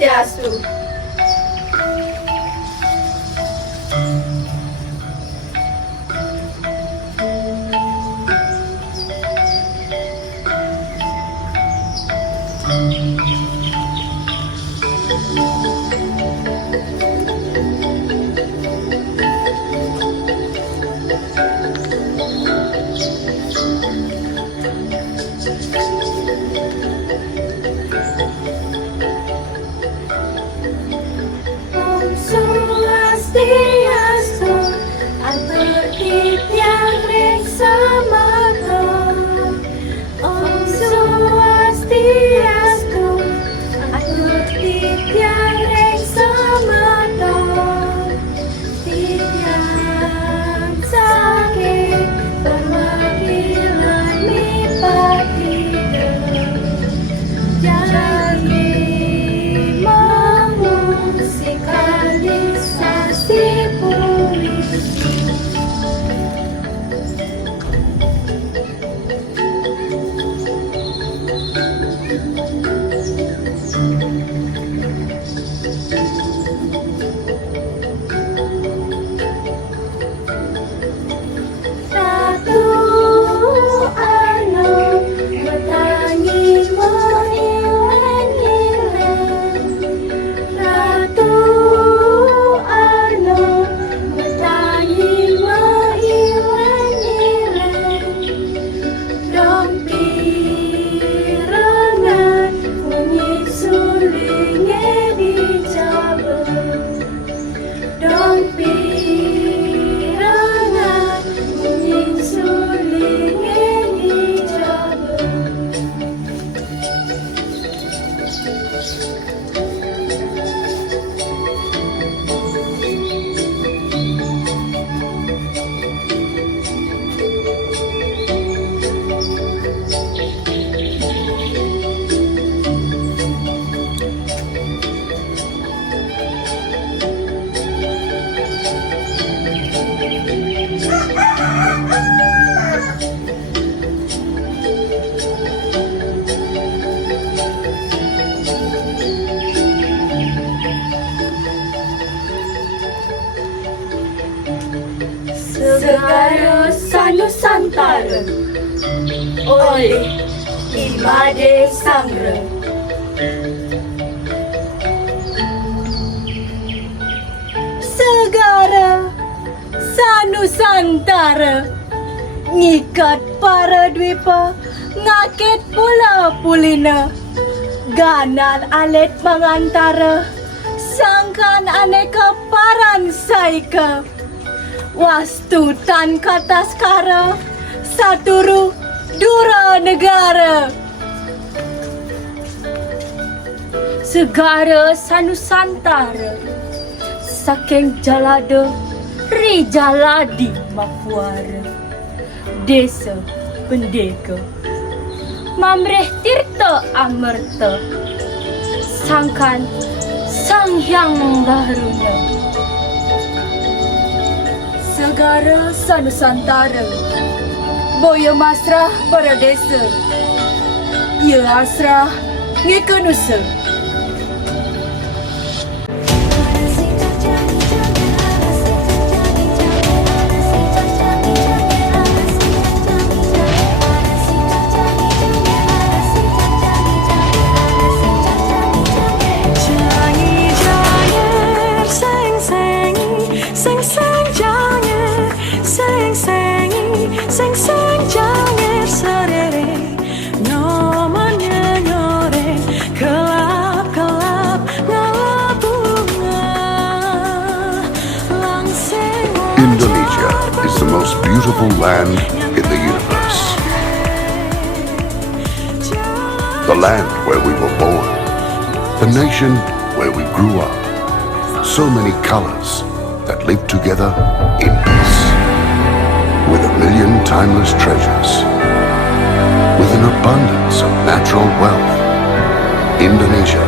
Swastiastu. Om Swastiastu, atur tiang reksa mata. Om Swastiastu, atur tiang reksa mata. Tiang sakit perwakilan mipatida. Jadi musikalisasi puisi. Ratu anu bertangi mengilang-ilang. Ratu anu bertangi mengilang-ilang. Dong pirangan bunyi sulingnya dicabut. Dong pirangan bunyi sulingnya dicabut. Segara Sanusantara oleh Imade Sangra. Segara Sanusantara ngikat para dwipa, ngakit pula pulina. Ganan alet mangantara, sangkan aneka paran saika. Wastu tan kata skara, saturu dura negara. Segara Sanusantara, saking jalada rijaladi mafuara. Desa pendeka, mamreh tirta amerta, sangkan sang hyang baruna. Segara Sanusantara, boya masrah para desa, ia asrah ngikenusa. Indonesia is the most beautiful land in the universe. The land where we were born. The nation where we grew up. So many colors that live together in peace. With a million timeless treasures. With an abundance of natural wealth. Indonesia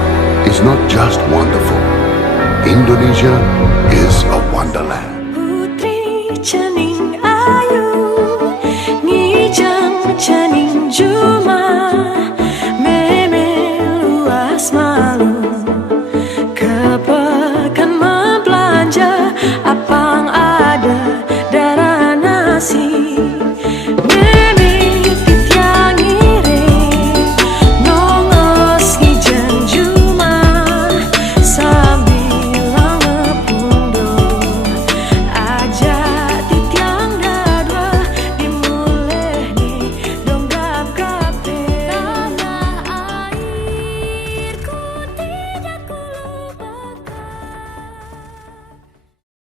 is not just wonderful. Indonesia is a wonderland. Putri cening ayu, ngijang cening juma,